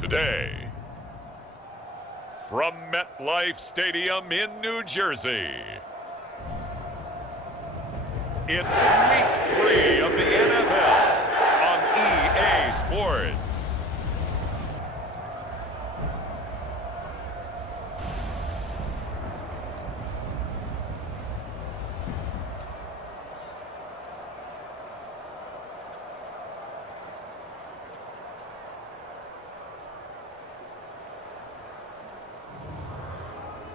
Today, from MetLife Stadium in New Jersey, it's Week 3 of the NFL on EA Sports.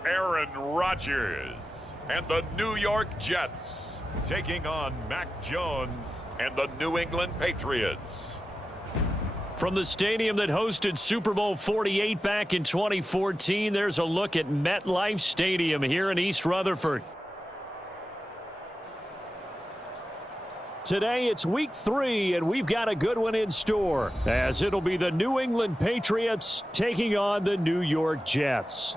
Aaron Rodgers and the New York Jets taking on Mac Jones and the New England Patriots. From the stadium that hosted Super Bowl 48 back in 2014, there's a look at MetLife Stadium here in East Rutherford. Today, it's Week 3, and we've got a good one in store, as it'll be the New England Patriots taking on the New York Jets.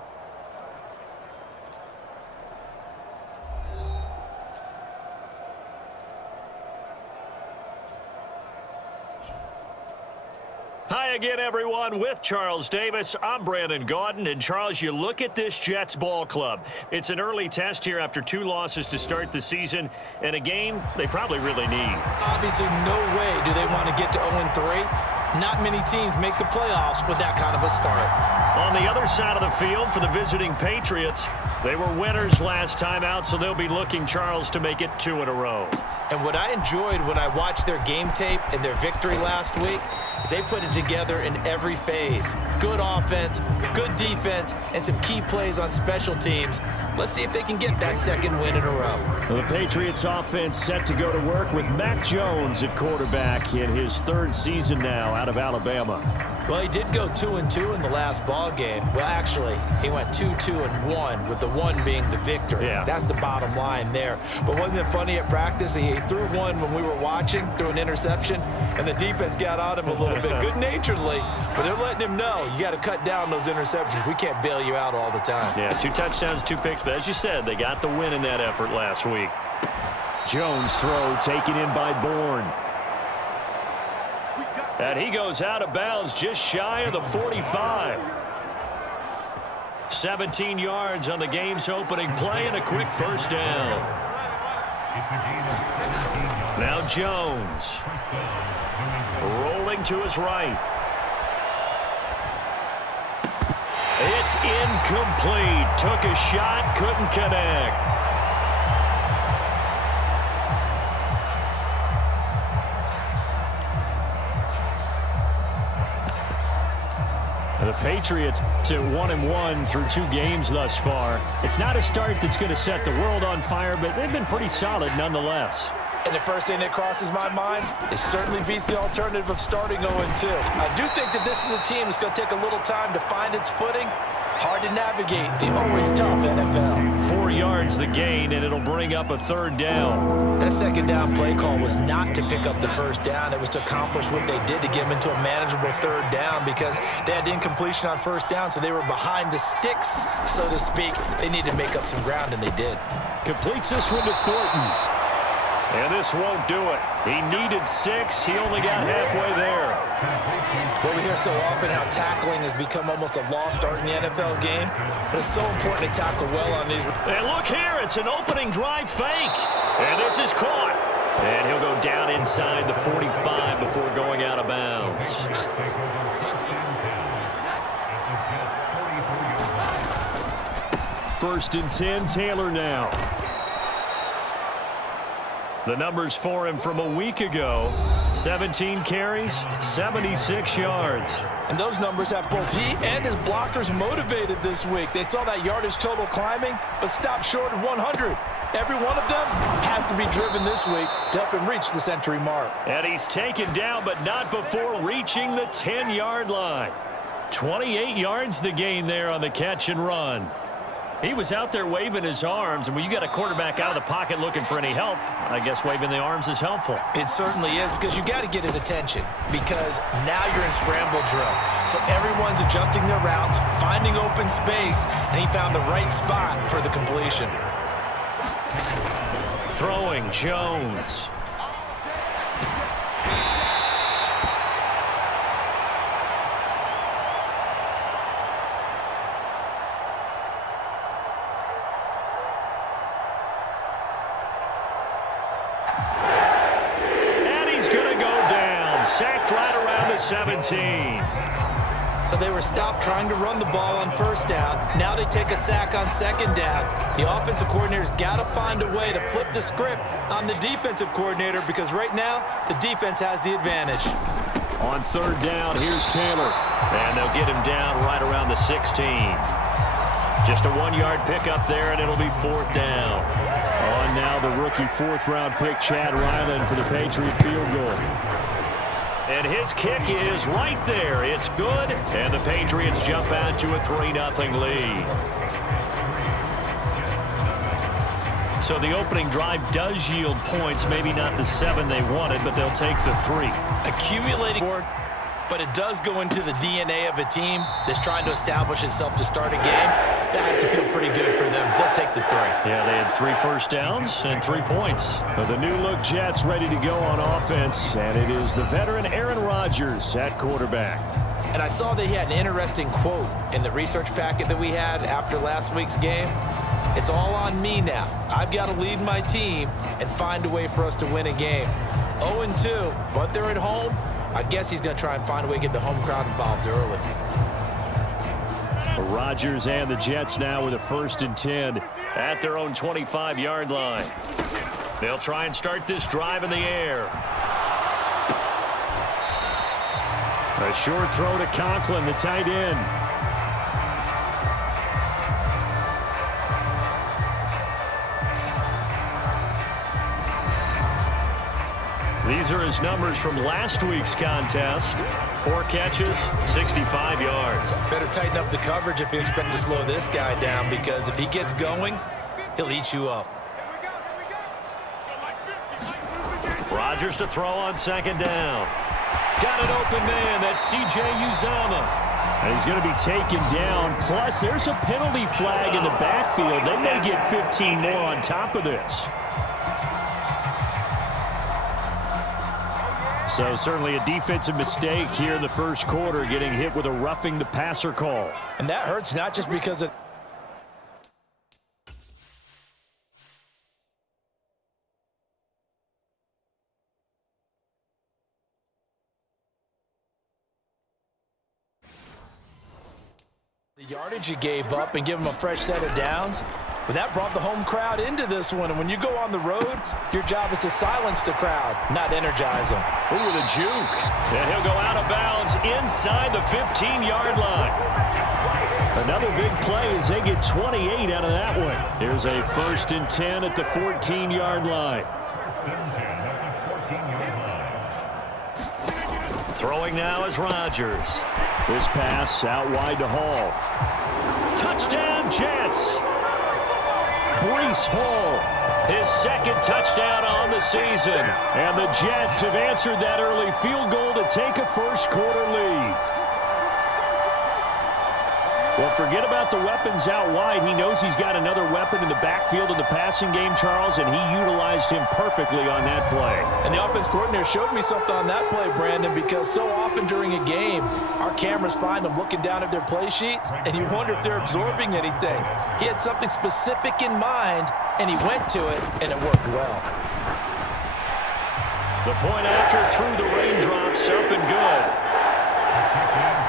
Hi again, everyone. With Charles Davis, I'm Brandon Gaudin. And, Charles, you look at this Jets ball club. It's an early test here after 2 losses to start the season, and a game they probably really need. Obviously, no way do they want to get to 0-3. Not many teams make the playoffs with that kind of a start. On the other side of the field for the visiting Patriots, they were winners last time out, so they'll be looking, Charles, to make it 2 in a row. And what I enjoyed when I watched their game tape and their victory last week is they put it together in every phase. Good offense, good defense, and some key plays on special teams. Let's see if they can get that 2nd win in a row. The Patriots offense set to go to work with Mac Jones at quarterback in his 3rd season now out of Alabama. Well, he did go 2-2 in the last ball game. Well, actually, he went 2-2-1, with the 1 being the victory. Yeah. That's the bottom line there. But wasn't it funny at practice? He threw one when we were watching, threw an interception, and the defense got on him a little bit, good-naturedly. But they're letting him know, you got to cut down those interceptions. We can't bail you out all the time. Yeah, 2 touchdowns, 2 picks. But as you said, they got the win in that effort last week. Jones' throw taken in by Bourne. And he goes out of bounds just shy of the 45. 17 yards on the game's opening play and a quick 1st down. Now Jones. Rolling to his right. It's incomplete. Took a shot, couldn't connect. The Patriots to 1-1 through 2 games thus far. It's not a start that's going to set the world on fire, but they've been pretty solid nonetheless. And the first thing that crosses my mind, it certainly beats the alternative of starting 0-2. I do think that this is a team that's going to take a little time to find its footing. Hard to navigate the always tough NFL. 4 yards the gain, and it'll bring up a 3rd down. That 2nd down play call was not to pick up the 1st down. It was to accomplish what they did to get them into a manageable 3rd down because they had incompletion on 1st down, so they were behind the sticks, so to speak. They needed to make up some ground, and they did. Completes this one to Thornton. And this won't do it. He needed 6. He only got halfway there. Well, we hear so often how tackling has become almost a lost art in the NFL game, but it's so important to tackle well on these. And look here, it's an opening drive fake. And this is caught. And he'll go down inside the 45 before going out of bounds. 1st and 10, Taylor now. The numbers for him from a week ago: 17 carries, 76 yards. And those numbers have both he and his blockers motivated this week. They saw that yardage total climbing, but stopped short of 100. Every one of them has to be driven this week to help him reach the century mark. And he's taken down, but not before reaching the 10-yard line. 28 yards the gain there on the catch and run. He was out there waving his arms, and when you got a quarterback out of the pocket looking for any help, I guess waving the arms is helpful. It certainly is, because you got to get his attention, because now you're in scramble drill. So everyone's adjusting their routes, finding open space, and he found the right spot for the completion. Throwing Jones. 17. So they were stopped trying to run the ball on first down. Now they take a sack on second down. The offensive coordinator's got to find a way to flip the script on the defensive coordinator because right now the defense has the advantage. On third down, here's Taylor. And they'll get him down right around the 16. Just a 1-yard pickup there, and it'll be fourth down. On now the rookie fourth-round pick, Chad Ryland, for the Patriot field goal. And his kick is right there. It's good, and the Patriots jump out to a 3-0 lead. So the opening drive does yield points, maybe not the 7 they wanted, but they'll take the 3. Accumulating, but it does go into the DNA of a team that's trying to establish itself to start a game. That has to feel pretty good for them. They'll take the 3. Yeah, they had 3 first downs and 3 points. But the new-look Jets ready to go on offense, and it is the veteran Aaron Rodgers at quarterback. And I saw that he had an interesting quote in the research packet that we had after last week's game. It's all on me now. I've got to lead my team and find a way for us to win a game. 0-2, but they're at home. I guess he's going to try and find a way to get the home crowd involved early. Rodgers and the Jets now with a 1st and 10 at their own 25-yard line. They'll try and start this drive in the air. A short throw to Conklin, the tight end. These are his numbers from last week's contest. 4 catches, 65 yards. Better tighten up the coverage if you expect to slow this guy down, because if he gets going, he'll eat you up. Rodgers to throw on 2nd down. Got an open man. That's C.J. Uzomah. And he's going to be taken down. Plus, there's a penalty flag in the backfield. They may get 15 more on top of this. So certainly a defensive mistake here in the first quarter, getting hit with a roughing the passer call. And that hurts not just because of the yardage you gave up and give them a fresh set of downs. But that brought the home crowd into this one. And when you go on the road, your job is to silence the crowd, not energize them. Ooh, the juke. And he'll go out of bounds inside the 15-yard line. Another big play as they get 28 out of that one. Here's a 1st and 10 at the 14-yard line. Throwing now is Rodgers. This pass out wide to Hall. Touchdown, Jets. Breece Hall, his 2nd touchdown on the season. And the Jets have answered that early field goal to take a first-quarter lead. Well, forget about the weapons out wide. He knows he's got another weapon in the backfield in the passing game, Charles, and he utilized him perfectly on that play. And the offense coordinator showed me something on that play, Brandon, because so often during a game, our cameras find them looking down at their play sheets, and you wonder if they're absorbing anything. He had something specific in mind, and he went to it, and it worked well. The point after through the raindrops, up and good.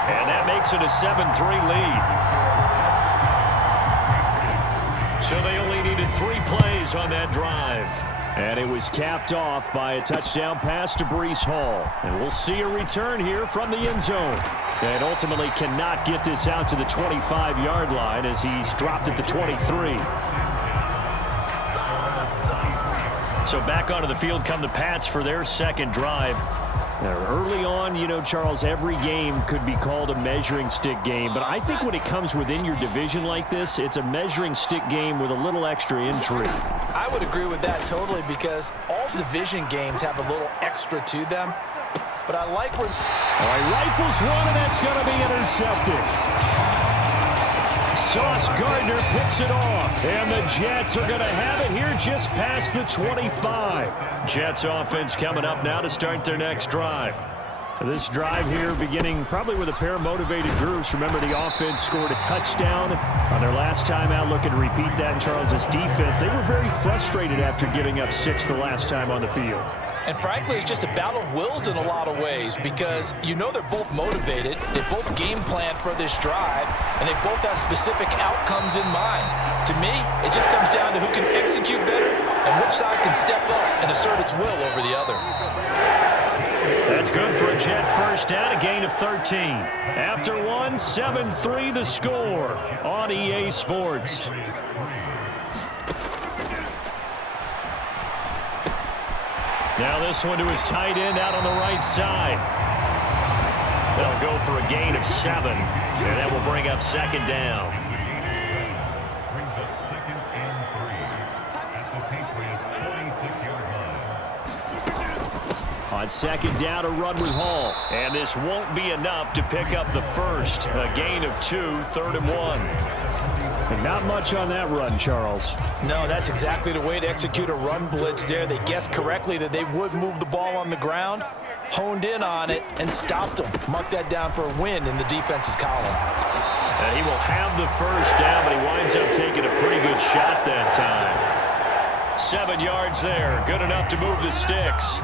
And that makes it a 7-3 lead. So they only needed 3 plays on that drive. And it was capped off by a touchdown pass to Breece Hall. And we'll see a return here from the end zone. And ultimately cannot get this out to the 25-yard line as he's dropped at the 23. So back onto the field come the Pats for their 2nd drive. Now, early on, you know, Charles, every game could be called a measuring stick game. But I think when it comes within your division like this, it's a measuring stick game with a little extra intrigue. I would agree with that totally, because all division games have a little extra to them. But I like where... All right, rifles one, and that's going to be intercepted. Sauce Gardner picks it off, and the Jets are going to have it here just past the 25. Jets offense coming up now to start their next drive. This drive here beginning probably with a pair of motivated groups. Remember, the offense scored a touchdown on their last time out, looking to repeat that in Charles's defense. They were very frustrated after giving up 6 the last time on the field. And frankly, it's just a battle of wills in a lot of ways because you know they're both motivated, they both game plan for this drive, and they both have specific outcomes in mind. To me, it just comes down to who can execute better and which side can step up and assert its will over the other. That's good for a Jet first down, a gain of 13. After one, 7-3 the score on EA Sports. Now this one to his tight end out on the right side. They'll go for a gain of 7, and that will bring up second down. Brings up 2nd and 3 at the Patriots' 46-yard line. On second down, a run with Hall. And this won't be enough to pick up the first. A gain of 2, 3rd and 1. And not much on that run, Charles. No, that's exactly the way to execute a run blitz there. They guessed correctly that they would move the ball on the ground, honed in on it, and stopped them. Mark that down for a win in the defense's column. He will have the first down, but he winds up taking a pretty good shot that time. 7 yards there, good enough to move the sticks.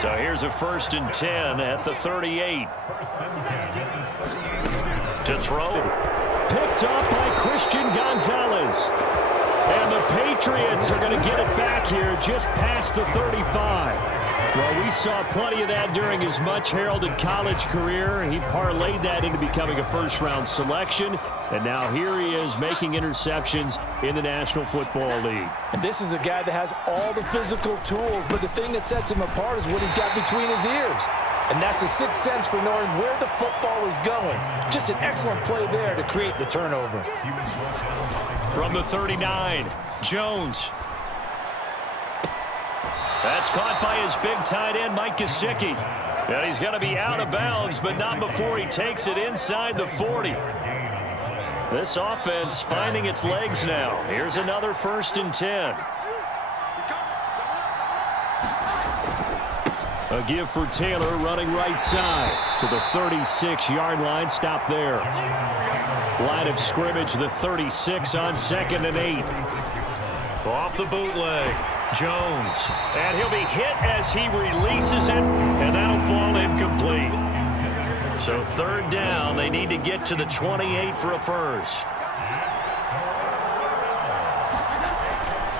So here's a 1st and 10 at the 38. To throw. Picked off by Christian Gonzalez. And the Patriots are going to get it back here just past the 35. Well, we saw plenty of that during his much-heralded college career. He parlayed that into becoming a first-round selection. And now here he is making interceptions in the National Football League. And this is a guy that has all the physical tools, but the thing that sets him apart is what he's got between his ears. And that's the sixth sense for knowing where the football is going. Just an excellent play there to create the turnover. From the 39, Jones. That's caught by his big tight end, Mike Gesicki. And he's going to be out of bounds, but not before he takes it inside the 40. This offense finding its legs now. Here's another 1st and 10. A give for Taylor running right side to the 36-yard line. Stop there. Line of scrimmage, the 36 on 2nd and 8. Off the bootleg, Jones. And he'll be hit as he releases it, and that'll fall incomplete. So 3rd down, they need to get to the 28 for a first.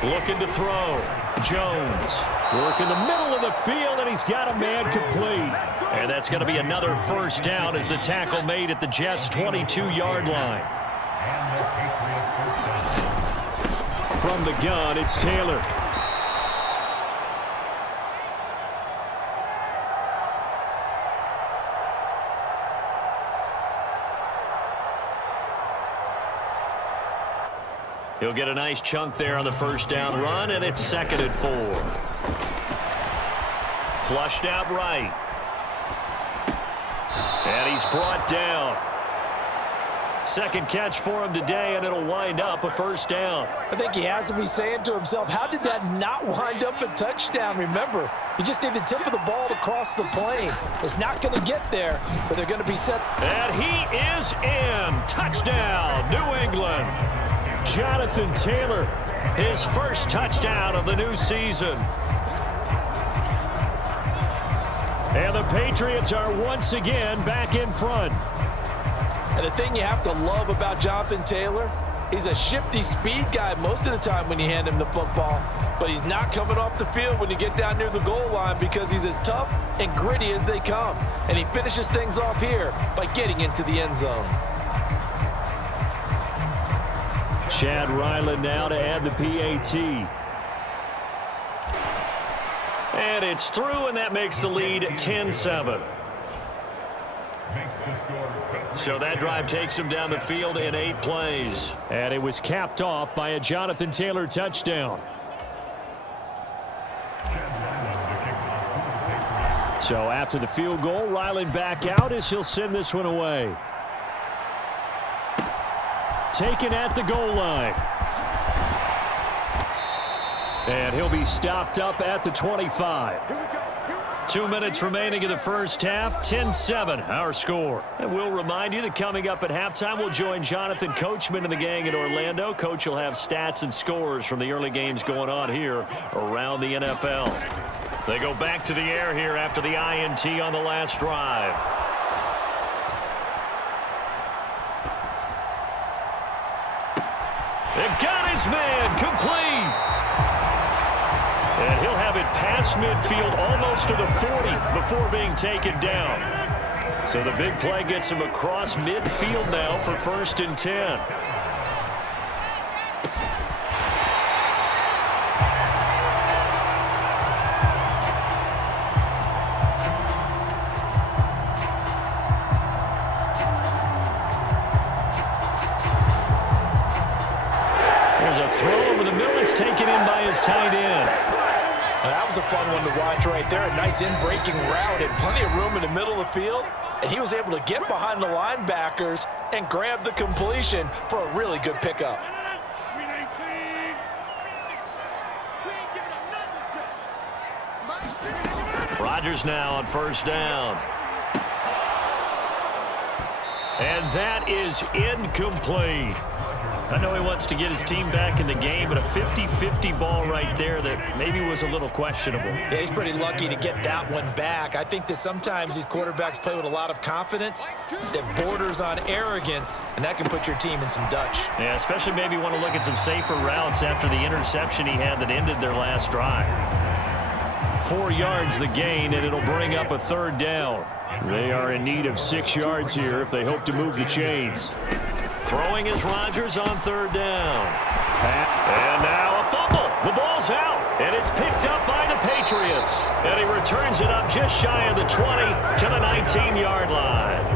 Looking to throw. Jones. Work in the middle of the field, and he's got a man complete. And that's going to be another 1st down as the tackle made at the Jets' 22-yard line. From the gun, it's Taylor. He'll get a nice chunk there on the 1st down run, and it's 2nd and 4. Flushed out right. And he's brought down. 2nd catch for him today, and it'll wind up a 1st down. I think he has to be saying to himself, how did that not wind up a touchdown? Remember, you just need the tip of the ball to cross the plane. It's not going to get there, but they're going to be set. And he is in. Touchdown, New England. Jonathan Taylor, his first touchdown of the new season. And the Patriots are once again back in front. And the thing you have to love about Jonathan Taylor, he's a shifty speed guy most of the time when you hand him the football, but he's not coming off the field when you get down near the goal line because he's as tough and gritty as they come. And he finishes things off here by getting into the end zone. Chad Ryland now to add the PAT. And it's through, and that makes the lead 10-7. So that drive takes him down the field in 8 plays. And it was capped off by a Jonathan Taylor touchdown. So after the field goal, Ryland back out as he'll send this one away. Taken at the goal line. And he'll be stopped up at the 25. 2 minutes remaining in the first half. 10-7, our score. And we'll remind you that coming up at halftime, we'll join Jonathan Coachman and the gang in Orlando. Coach will have stats and scores from the early games going on here around the NFL. They go back to the air here after the INT on the last drive. They've got his man complete. And he'll have it past midfield almost to the 40 before being taken down. So the big play gets him across midfield now for 1st and 10. There's a throw over the middle. It's taken in by his tight end. Well, that was a fun one to watch right there. A nice in-breaking route and plenty of room in the middle of the field. And he was able to get behind the linebackers and grab the completion for a really good pickup. Rodgers now on 1st down. And that is incomplete. I know he wants to get his team back in the game, but a 50-50 ball right there that maybe was a little questionable. Yeah, he's pretty lucky to get that one back. I think that sometimes these quarterbacks play with a lot of confidence that borders on arrogance, and that can put your team in some Dutch. Yeah, especially maybe want to look at some safer routes after the interception he had that ended their last drive. 4 yards the gain, and it'll bring up a 3rd down. They are in need of 6 yards here if they hope to move the chains. Throwing is Rodgers on 3rd down. And now a fumble. The ball's out, and it's picked up by the Patriots. And he returns it up just shy of the 20 to the 19-yard line.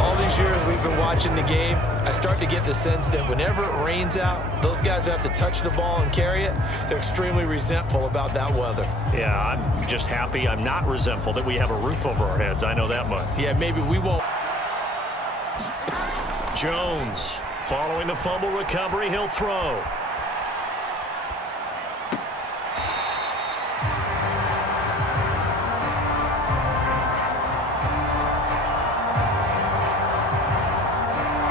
All these years we've been watching the game, I start to get the sense that whenever it rains out, those guys who have to touch the ball and carry it, they're extremely resentful about that weather. Yeah, I'm just happy I'm not resentful that we have a roof over our heads. I know that much. Yeah, maybe we won't. Jones, following the fumble recovery, he'll throw.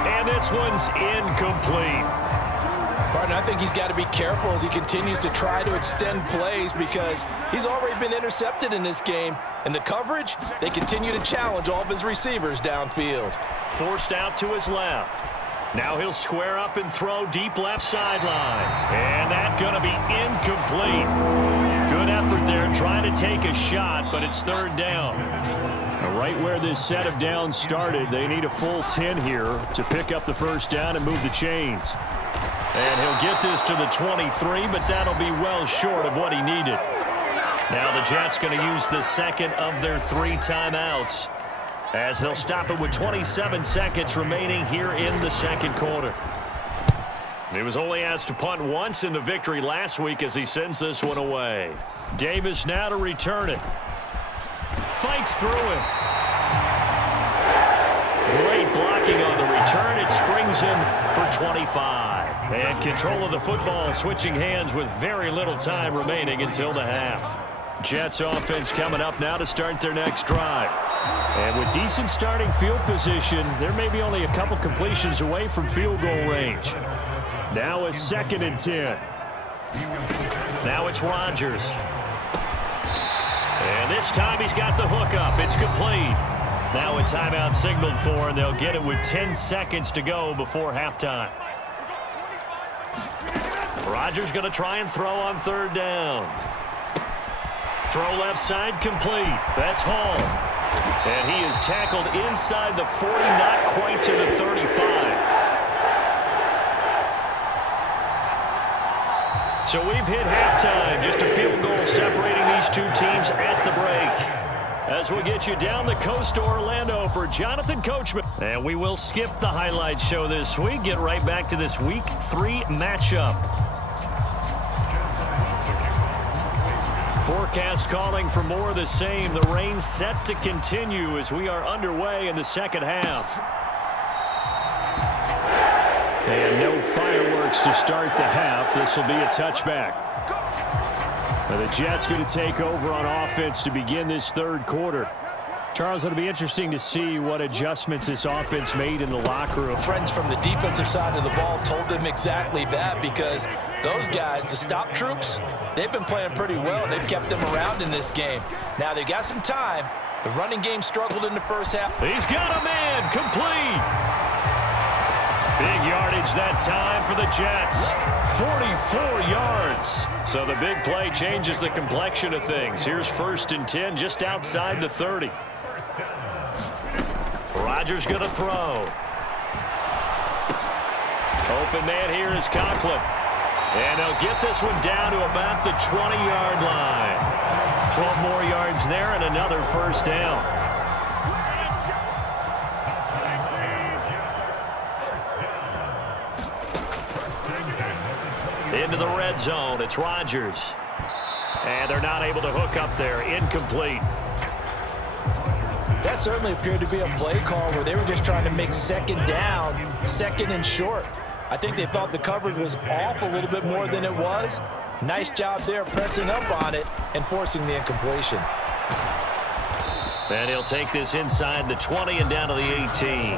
And this one's incomplete. Pardon, I think he's got to be careful as he continues to try to extend plays because he's already been intercepted in this game. And the coverage, they continue to challenge all of his receivers downfield. Forced out to his left. Now he'll square up and throw deep left sideline. And that's going to be incomplete. Good effort there trying to take a shot, but it's 3rd down. Right where this set of downs started, they need a full 10 here to pick up the 1st down and move the chains. And he'll get this to the 23, but that'll be well short of what he needed. Now the Jets going to use the 2nd of their 3 timeouts as they'll stop it with 27 seconds remaining here in the 2nd quarter. He was only asked to punt once in the victory last week as he sends this one away. Davis now to return it. Fights through him. Great blocking on the return. It springs him for 25. And control of the football switching hands with very little time remaining until the half. Jets offense coming up now to start their next drive. And with decent starting field position, they're maybe only a couple completions away from field goal range. Now a 2nd and 10. Now it's Rodgers. And this time he's got the hook up. It's complete. Now a timeout signaled for, and they'll get it with 10 seconds to go before halftime. Rodgers going to try and throw on 3rd down. Throw left side complete. That's Hall. And he is tackled inside the 40, not quite to the 35. So we've hit halftime. Just a field goal separating these 2 teams at the break. As we'll get you down the coast to Orlando for Jonathan Coachman. And we will skip the highlight show this week. Get right back to this Week 3 matchup. Forecast calling for more of the same. The rain set to continue as we are underway in the 2nd half. And no fireworks to start the half. This will be a touchback. Now the Jets going to take over on offense to begin this 3rd quarter. Charles, it'll be interesting to see what adjustments this offense made in the locker room. Friends from the defensive side of the ball told them exactly that, because those guys, the stop troops, they've been playing pretty well. They've kept them around in this game. Now they've got some time. The running game struggled in the first half. He's got a man, complete. Big yardage that time for the Jets. 44 yards. So the big play changes the complexion of things. Here's 1st and 10 just outside the 30. Rodgers going to throw. Open man here is Conklin. And they'll get this one down to about the 20-yard line. 12 more yards there and another 1st down. Into the red zone. It's Rodgers. And they're not able to hook up there. Incomplete. That certainly appeared to be a play call where they were just trying to make 2nd down, 2nd and short. I think they thought the coverage was off a little bit more than it was. Nice job there pressing up on it and forcing the incompletion. And he'll take this inside the 20 and down to the 18.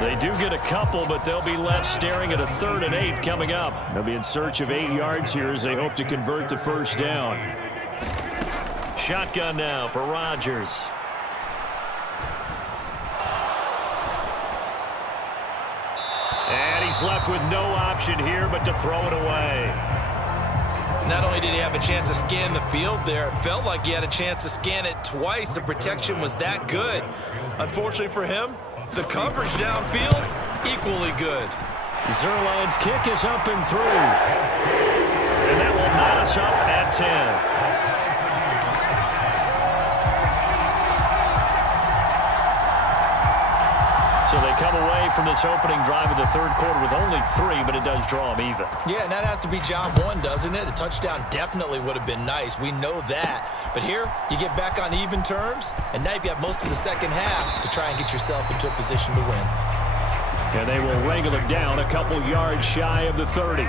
They do get a couple, but they'll be left staring at a 3rd and 8 coming up. They'll be in search of 8 yards here as they hope to convert the 1st down. Shotgun now for Rodgers. And he's left with no option here but to throw it away. Not only did he have a chance to scan the field there, it felt like he had a chance to scan it twice. The protection was that good. Unfortunately for him, the coverage downfield, equally good. Zerline's kick is up and through. And that will knot us up at 10. So they come away from this opening drive of the 3rd quarter with only 3, but it does draw them even. Yeah, and that has to be job 1, doesn't it? A touchdown definitely would have been nice. We know that. But here, you get back on even terms, and now you've got most of the 2nd half to try and get yourself into a position to win. And they will wrangle it down a couple yards shy of the 30.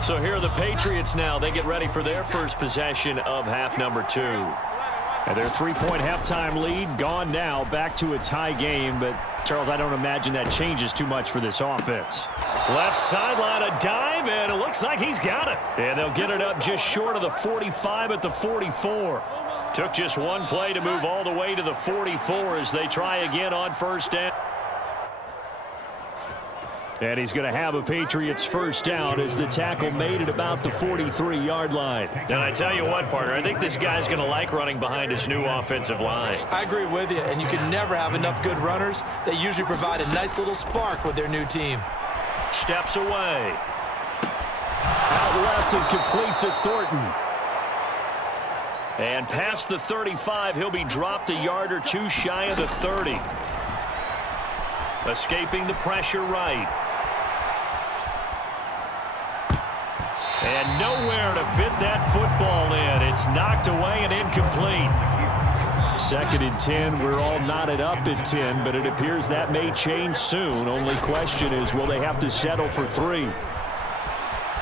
So here are the Patriots now. They get ready for their first possession of half number 2. And their 3-point halftime lead gone now, back to a tie game. But, Charles, I don't imagine that changes too much for this offense. Left sideline, a dive, and it looks like he's got it. And they'll get it up just short of the 45 at the 44. Took just one play to move all the way to the 44 as they try again on 1st down. And he's going to have a Patriots 1st down as the tackle made at about the 43-yard line. And I tell you what, partner, I think this guy's going to like running behind his new offensive line. I agree with you, and you can never have enough good runners. They usually provide a nice little spark with their new team. Steps away. Out left and complete to Thornton. And past the 35, he'll be dropped a yard or 2 shy of the 30. Escaping the pressure right. And nowhere to fit that football in. It's knocked away and incomplete. 2nd and 10. We're all knotted up at 10, but it appears that may change soon. Only question is, will they have to settle for 3?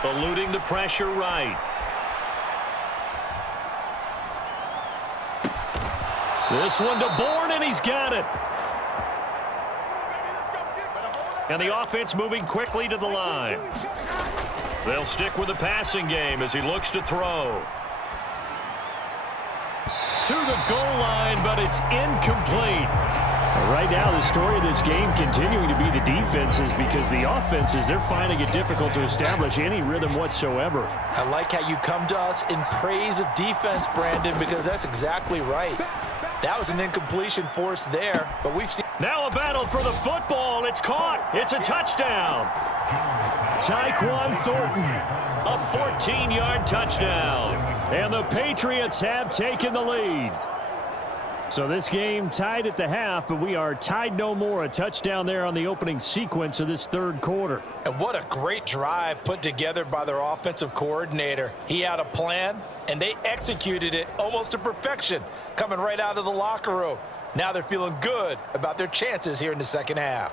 Eluding the pressure right. This one to Bourne, and he's got it. And the offense moving quickly to the line. They'll stick with the passing game as he looks to throw. To the goal line, but it's incomplete. Right now, the story of this game continuing to be the defenses, because the offenses, they're finding it difficult to establish any rhythm whatsoever. I like how you come to us in praise of defense, Brandon, because that's exactly right. That was an incompletion forced there, but we've seen... Now a battle for the football. It's caught. It's a touchdown. Tyquan Thornton. A 14-yard touchdown. And the Patriots have taken the lead. So this game tied at the half, but we are tied no more. A touchdown there on the opening sequence of this 3rd quarter. And what a great drive put together by their offensive coordinator. He had a plan, and they executed it almost to perfection, coming right out of the locker room. Now they're feeling good about their chances here in the 2nd half.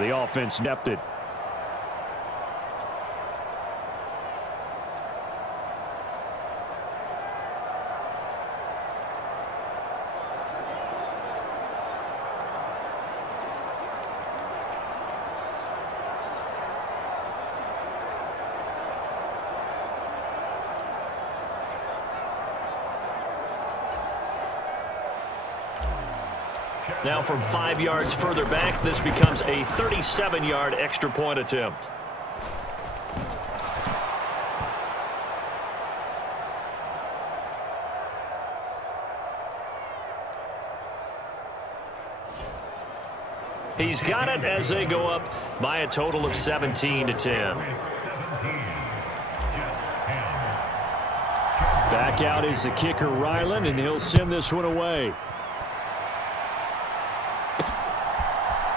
The offense snapped it. Now from 5 yards further back, this becomes a 37-yard extra point attempt. He's got it as they go up by a total of 17-10. Back out is the kicker, Ryland, and he'll send this one away.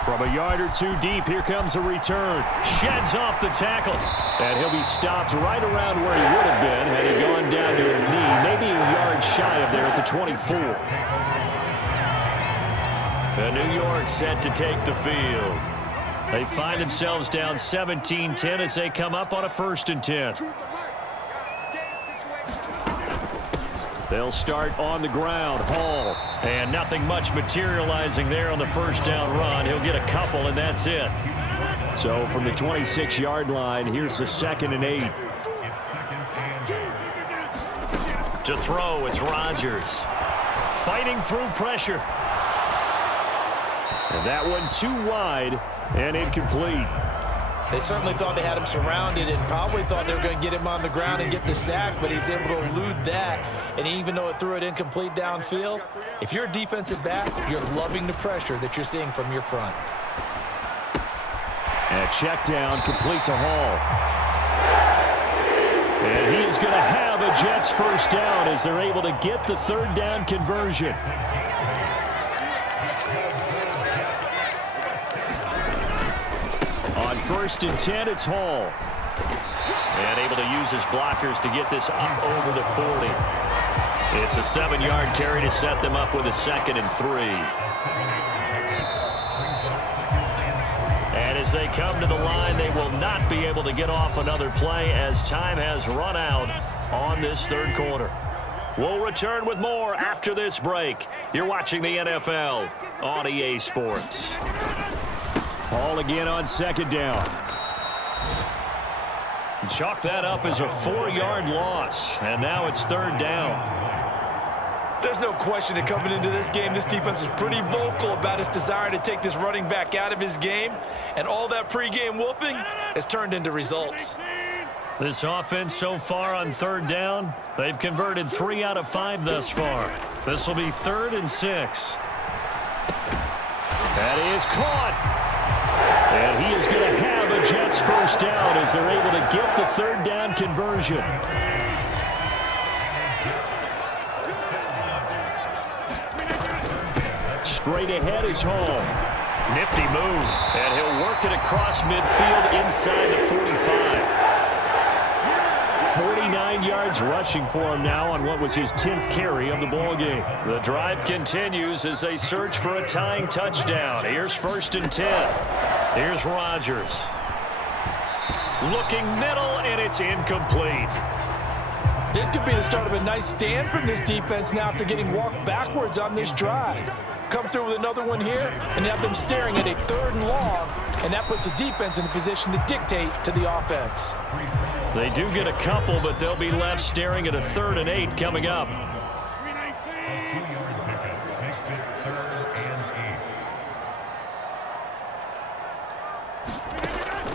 From a yard or two deep, here comes a return. Sheds off the tackle. And he'll be stopped right around where he would have been had he gone down to a knee, maybe a yard shy of there at the 24. And New York set to take the field. They find themselves down 17-10 as they come up on a 1st and 10. They'll start on the ground. Hall. And nothing much materializing there on the 1st down run. He'll get a couple, and that's it. So from the 26-yard line, here's the 2nd and 8. To throw, it's Rodgers. Fighting through pressure. And that one too wide and incomplete. They certainly thought they had him surrounded and probably thought they were going to get him on the ground and get the sack, but he was able to elude that. And even though it threw it incomplete downfield, if you're a defensive back, you're loving the pressure that you're seeing from your front. And a check down complete to Hall. And he is going to have a Jets 1st down as they're able to get the 3rd down conversion. On 1st and 10, it's Hall. And able to use his blockers to get this up over the 40. It's a 7-yard carry to set them up with a 2nd and 3. And as they come to the line, they will not be able to get off another play as time has run out on this 3rd quarter. We'll return with more after this break. You're watching the NFL on EA Sports. Hall again on 2nd down. Chalk that up as a 4-yard loss, and now it's 3rd down. There's no question that coming into this game, this defense was pretty vocal about its desire to take this running back out of his game, and all that pregame wolfing has turned into results. This offense so far on 3rd down, they've converted 3 out of 5 thus far. This will be 3rd and 6. That is caught. And he is going to have a Jets 1st down as they're able to get the 3rd down conversion. Straight ahead is Hall. Nifty move, and he'll work it across midfield inside the 45. 49 yards rushing for him now on what was his 10th carry of the ball game. The drive continues as they search for a tying touchdown. Here's 1st and 10. Here's Rodgers. Looking middle, and it's incomplete. This could be the start of a nice stand from this defense now after getting walked backwards on this drive. Come through with another one here, and have them staring at a 3rd and long, and that puts the defense in a position to dictate to the offense. They do get a couple, but they'll be left staring at a 3rd and 8 coming up.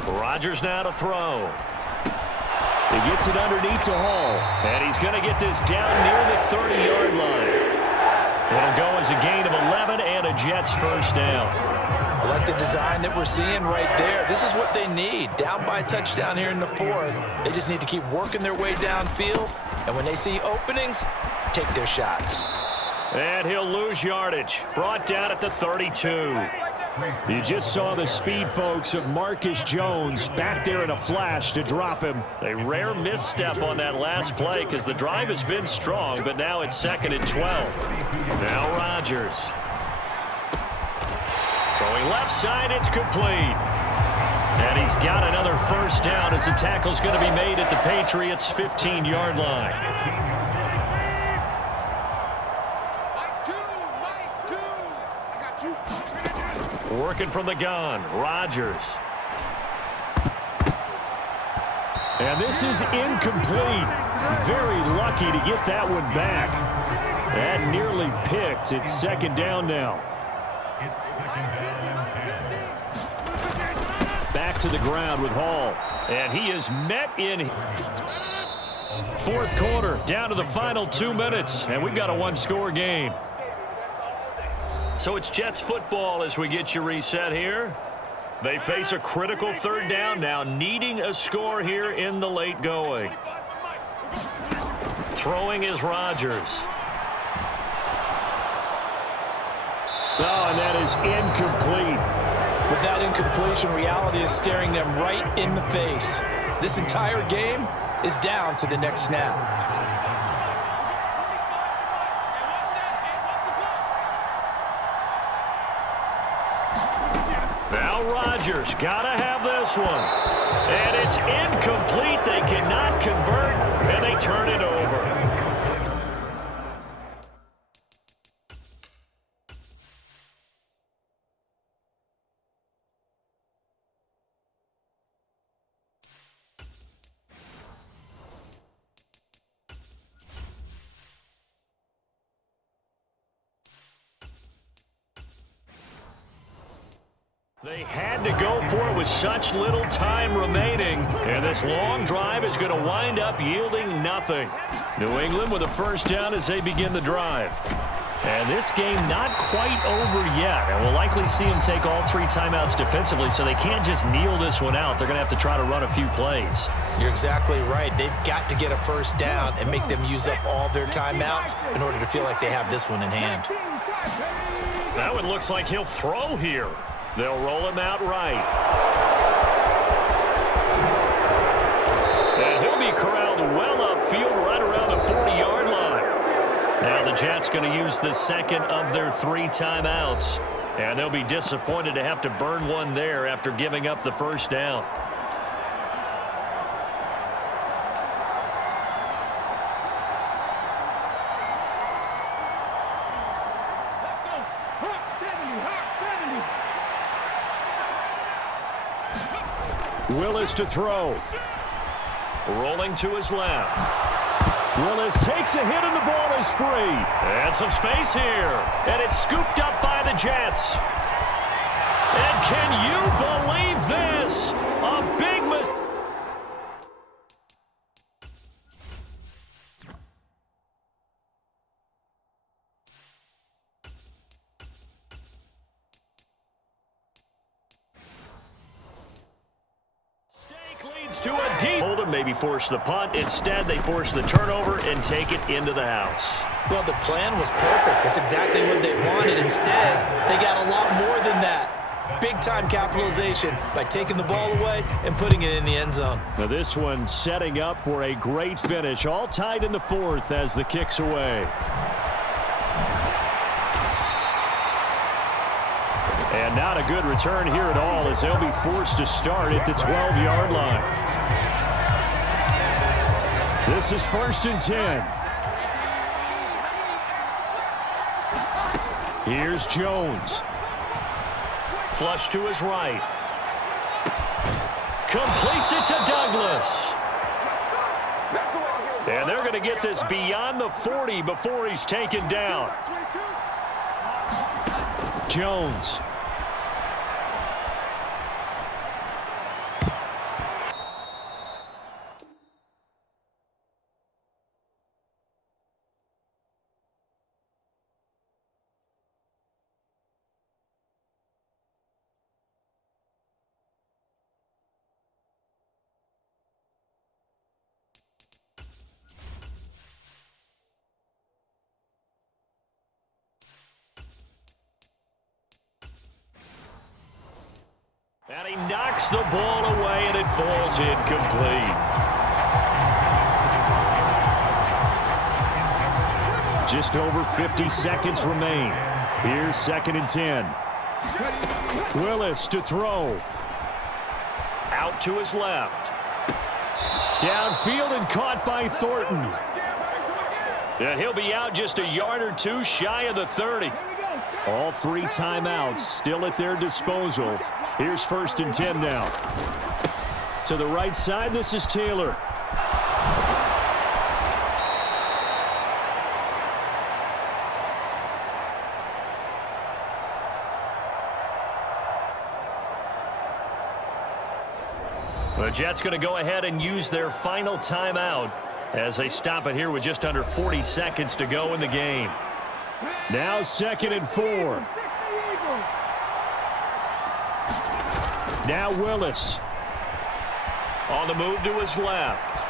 Rodgers now to throw. He gets it underneath to Hall. And he's going to get this down near the 30-yard line. It'll go as a gain of 11 and a Jets 1st down. I like the design that we're seeing right there. This is what they need. Down by a touchdown here in the 4th. They just need to keep working their way downfield. And when they see openings, take their shots. And he'll lose yardage. Brought down at the 32. You just saw the speed, folks, of Marcus Jones back there in a flash to drop him. A rare misstep on that last play because the drive has been strong, but now it's 2nd and 12. Now Rodgers. Throwing left side, it's complete. And he's got another first down as the tackle's going to be made at the Patriots' 15-yard line. Working from the gun, Rodgers. And this is incomplete. Very lucky to get that one back. That nearly picked. It's second down now. Back to the ground with Hall. And he is met in fourth quarter. Down to the final 2 minutes. And we've got a one-score game. So it's Jets football as we get you reset here. They face a critical third down now, needing a score here in the late going. Throwing is Rodgers. Oh, and that is incomplete. With that incompletion, reality is staring them right in the face. This entire game is down to the next snap. Now Rodgers got to have this one. And it's incomplete. They cannot convert, and they turn it over. They had to go for it with such little time remaining, and this long drive is going to wind up yielding nothing. New England with a first down as they begin the drive. And this game not quite over yet, and we'll likely see them take all 3 timeouts defensively, so they can't just kneel this one out. They're going to have to try to run a few plays. You're exactly right. They've got to get a first down and make them use up all their timeouts in order to feel like they have this one in hand. That one looks like he'll throw here. They'll roll him out right. And he'll be corralled well upfield right around the 40-yard line. Now the Jets going to use the second of their 3 timeouts. And they'll be disappointed to have to burn one there after giving up the first down. Willis to throw. Rolling to his left. Willis takes a hit and the ball is free. And some space here. And it's scooped up by the Jets. And can you believe this? A big mistake. To a deep. Hold maybe force the punt. Instead, they force the turnover and take it into the house. Well, the plan was perfect. That's exactly what they wanted. Instead, they got a lot more than that. Big-time capitalization by taking the ball away and putting it in the end zone. Now this one setting up for a great finish. All tied in the fourth as the kick's away. And not a good return here at all as they'll be forced to start at the 12-yard line. This is 1st and 10. Here's Jones. Flush to his right. Completes it to Douglas. And they're going to get this beyond the 40 before he's taken down. Jones. And he knocks the ball away, and it falls incomplete. Just over 50 seconds remain. Here's 2nd and 10. Willis to throw. Out to his left. Downfield and caught by Thornton. And he'll be out just a yard or two shy of the 30. All 3 timeouts still at their disposal. Here's 1st and 10 now. To the right side, this is Taylor. The Jets going to go ahead and use their final timeout as they stop it here with just under 40 seconds to go in the game. Now 2nd and 4. Now Willis. On the move to his left.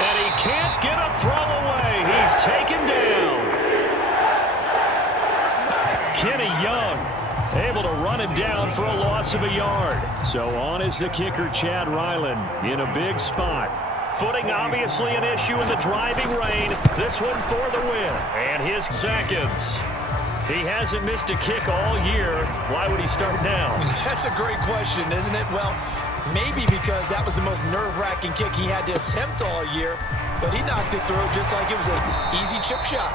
And he can't get a throw away. He's taken down. Kenny Young able to run it down for a loss of a yard. So on is the kicker, Chad Ryland, in a big spot. Footing obviously an issue in the driving rain. This one for the win. And his seconds. He hasn't missed a kick all year. Why would he start now? That's a great question, isn't it? Well, maybe because that was the most nerve-wracking kick he had to attempt all year, but he knocked it through just like it was an easy chip shot.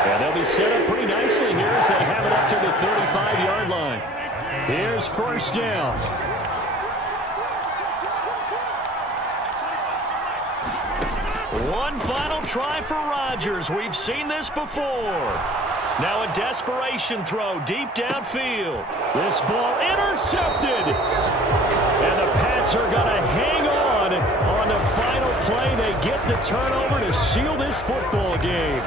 And they'll be set up pretty nicely here as they have it up to the 35-yard line. Here's 1st down. One final try for Rodgers. We've seen this before. Now a desperation throw deep downfield. This ball intercepted. And the Pats are going to hang on the final play. They get the turnover to seal this football game.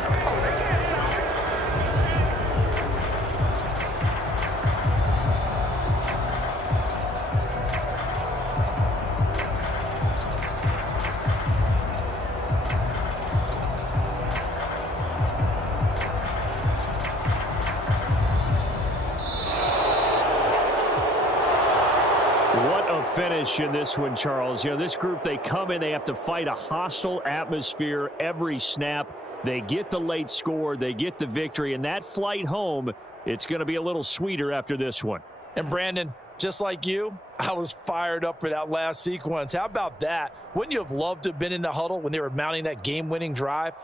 Finish in this one, Charles. You know, this group, they come in, they have to fight a hostile atmosphere every snap. They get the late score, they get the victory, and that flight home, it's going to be a little sweeter after this one. And Brandon, just like you, I was fired up for that last sequence. How about that? Wouldn't you have loved to have been in the huddle when they were mounting that game-winning drive?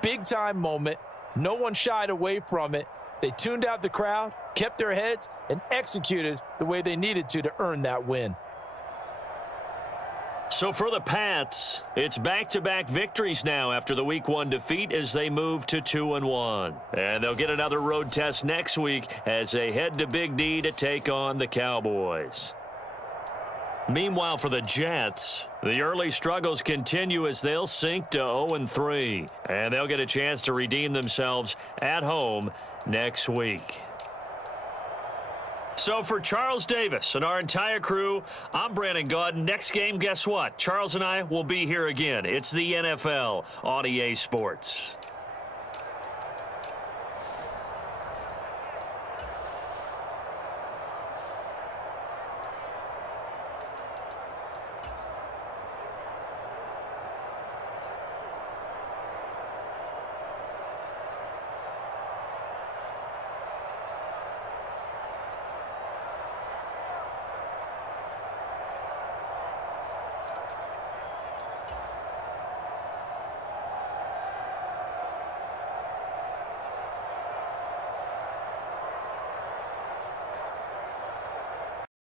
Big-time moment. No one shied away from it. They tuned out the crowd, kept their heads, and executed the way they needed to earn that win. So for the Pats, it's back-to-back victories now after the Week 1 defeat as they move to 2-1. And they'll get another road test next week as they head to Big D to take on the Cowboys. Meanwhile, for the Jets, the early struggles continue as they'll sink to 0-3. And they'll get a chance to redeem themselves at home next week. So for Charles Davis and our entire crew, I'm Brandon Gaudin. Next game, guess what? Charles and I will be here again. It's the NFL on EA Sports.